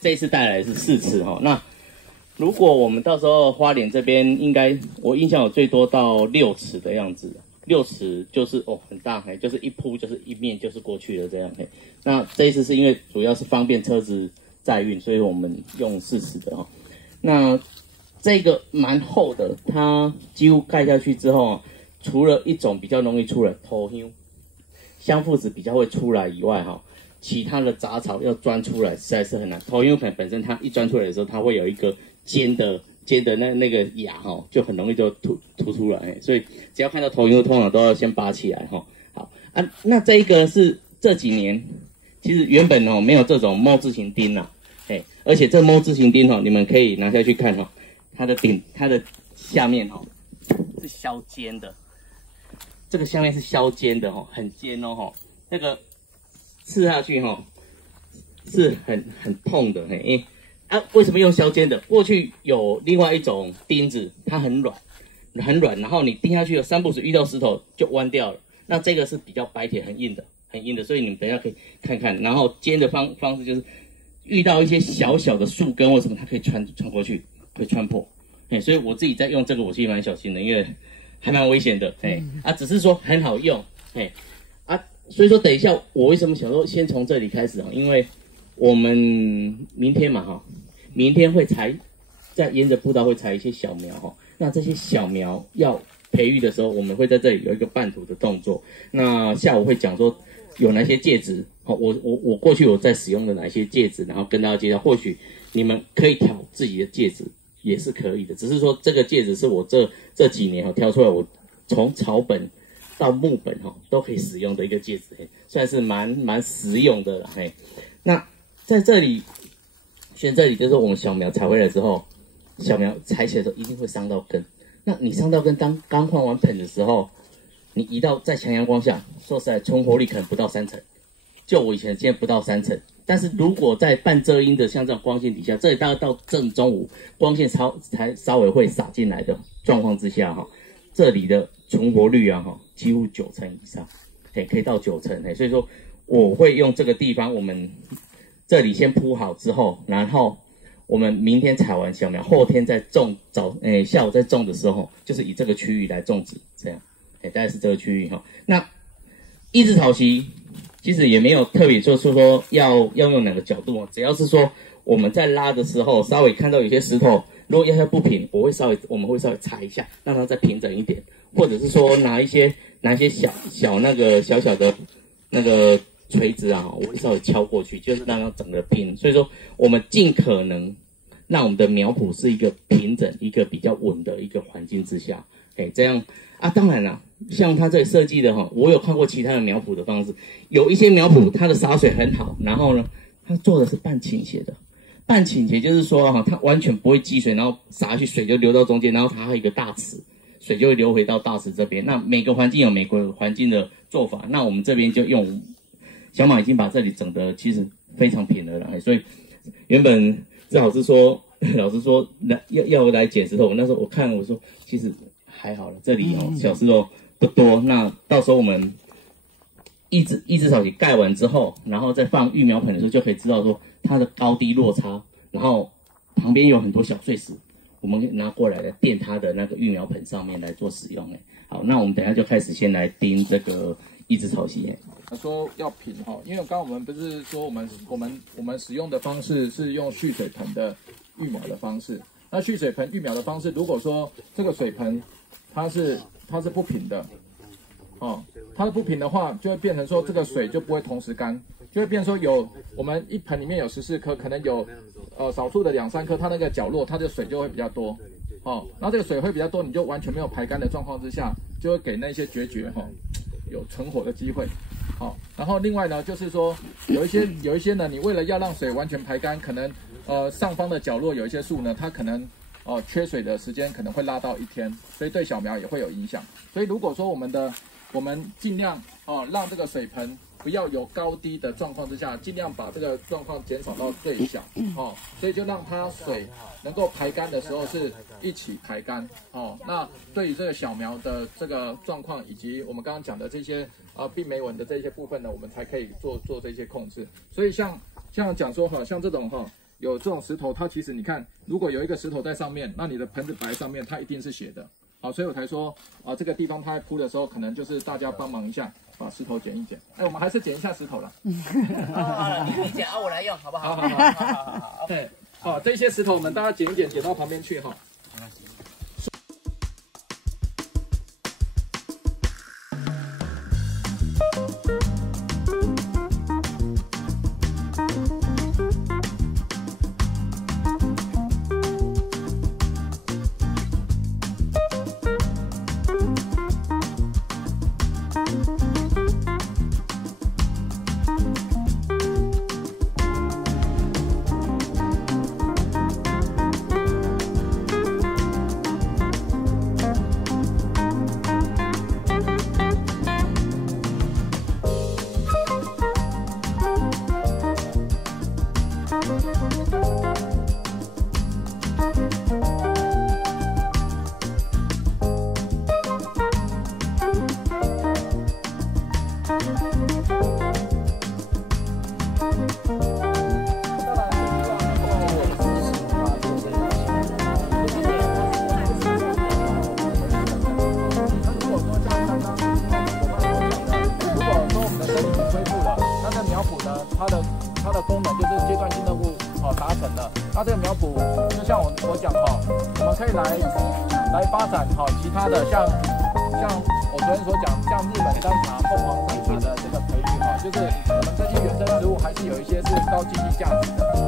这一次带来的是4次哈。那如果我们到时候花莲这边，应该我印象有最多到6尺的样子，6尺就是很大，就是一铺就是一面就是过去了这样。那这一次是因为主要是方便车子载运，所以我们用4尺的哈。那这个蛮厚的，它几乎盖下去之后，除了一种比较容易出来头香附子比较会出来以外哈。其他的杂草要钻出来实在是很难，头缨可能本身它一钻出来的时候，它会有一个尖的那个芽就很容易就突出来，所以只要看到头缨通常都要先拔起来好啊，那这一个是这几年其实原本没有这种木字形钉啦，而且这木字形钉你们可以拿下去看它的下面是削尖的，这个下面是削尖的很尖那个。刺下去是很痛的为什么用削尖的？过去有另外一种钉子，它很软，然后你钉下去了，3不时遇到石头就弯掉了。那这个是比较白铁，很硬的，所以你们等一下可以看看。然后尖的方式就是遇到一些小小的树根或什么，它可以穿过去，可以穿破。所以我自己在用这个，我其实蛮小心的，因为还蛮危险的。只是说很好用。所以说，等一下，我为什么想说先从这里开始因为我们明天嘛明天会在沿着步道会采一些小苗那这些小苗要培育的时候，我们会在这里有一个拌土的动作。那下午会讲说有哪些介质我过去我在使用的哪些介质，然后跟大家介绍，或许你们可以挑自己的介质也是可以的，只是说这个介质是我这几年挑出来，我从草本到木本都可以使用的一个介质，算是蛮实用的了那在这里选这里就是我们小苗采回来之后，小苗采起来的时候一定会伤到根。那你伤到根，当刚换完盆的时候，你移到在强阳光下，说实在存活率可能不到3成，就我以前现在不到3成。但是如果在半遮阴的像这种光线底下，这里大概到正中午光线才稍微会洒进来的状况之下这里的存活率几乎9成以上，可以到9成，所以说我会用这个地方，我们这里先铺好之后，然后我们明天采完小苗，后天再种下午再种的时候，就是以这个区域来种植，这样，大概是这个区域那一枝草席其实也没有特别就是说要用哪个角度只要是说我们在拉的时候，稍微看到有些石头。如果要不平，我们会稍微踩一下，让它再平整一点，或者是说拿一些小那个小的那个锤子我会稍微敲过去，就是让它整个平。所以说，我们尽可能让我们的苗圃是一个平整、一个比较稳的一个环境之下，这样当然啦，像它这里设计的我有看过其他的苗圃的方式，有一些苗圃它的洒水很好，然后呢，它做的是半倾斜的。半倾斜就是说它完全不会积水，然后洒下去水就流到中间，然后它还有一个大池，水就会流回到大池这边。那每个环境有每个环境的做法，那我们这边就用小马已经把这里整得其实非常平了啦。所以原本老师说要来捡石头，那时候我看我说其实还好了，这里小石头不多。那到时候我们一枝草席盖完之后，然后再放育苗盆的时候，就可以知道说它的高低落差，然后旁边有很多小碎石，我们拿过来垫它的那个育苗盆上面来做使用。好，那我们等一下就开始先来钉这个一枝草席。他说要平因为刚刚我们不是说我们使用的方式是用蓄水盆的育苗的方式。那蓄水盆育苗的方式，如果说这个水盆它是不平的它是不平的话，就会变成说这个水就不会同时干，就会变成说我们一盆里面有14颗，可能有少数的2-3颗，它那个角落它的水就会比较多那这个水会比较多，你就完全没有排干的状况之下，就会给那些决绝有存活的机会。然后另外呢，就是说有一些呢，你为了要让水完全排干，可能上方的角落有一些树呢，它可能缺水的时间可能会拉到1天，所以对小苗也会有影响。所以如果说我们尽量让这个水盆不要有高低的状况之下，尽量把这个状况减少到最小所以就让它水能够排干的时候是一起排干那对于这个小苗的这个状况，以及我们刚刚讲的这些病媒蚊的这些部分呢，我们才可以做这些控制。所以像像讲说哈，像这种哈，有这种石头，它其实你看，如果有一个石头在上面，那你的盆子摆在上面，它一定是斜的。好，所以我才说这个地方它在铺的时候，可能就是大家帮忙一下，把石头剪一剪。哎，我们还是剪一下石头了。好，你剪我来用，好不好？好。对，好，这些石头我们大家剪一剪，剪到旁边去哈。它的功能就是阶段性任务达成了。那这个苗圃就像我讲我们可以来发展其他的像我昨天所讲，像日本山茶、凤凰山茶的这个培育就是我们这些原生植物还是有一些是高经济价值的。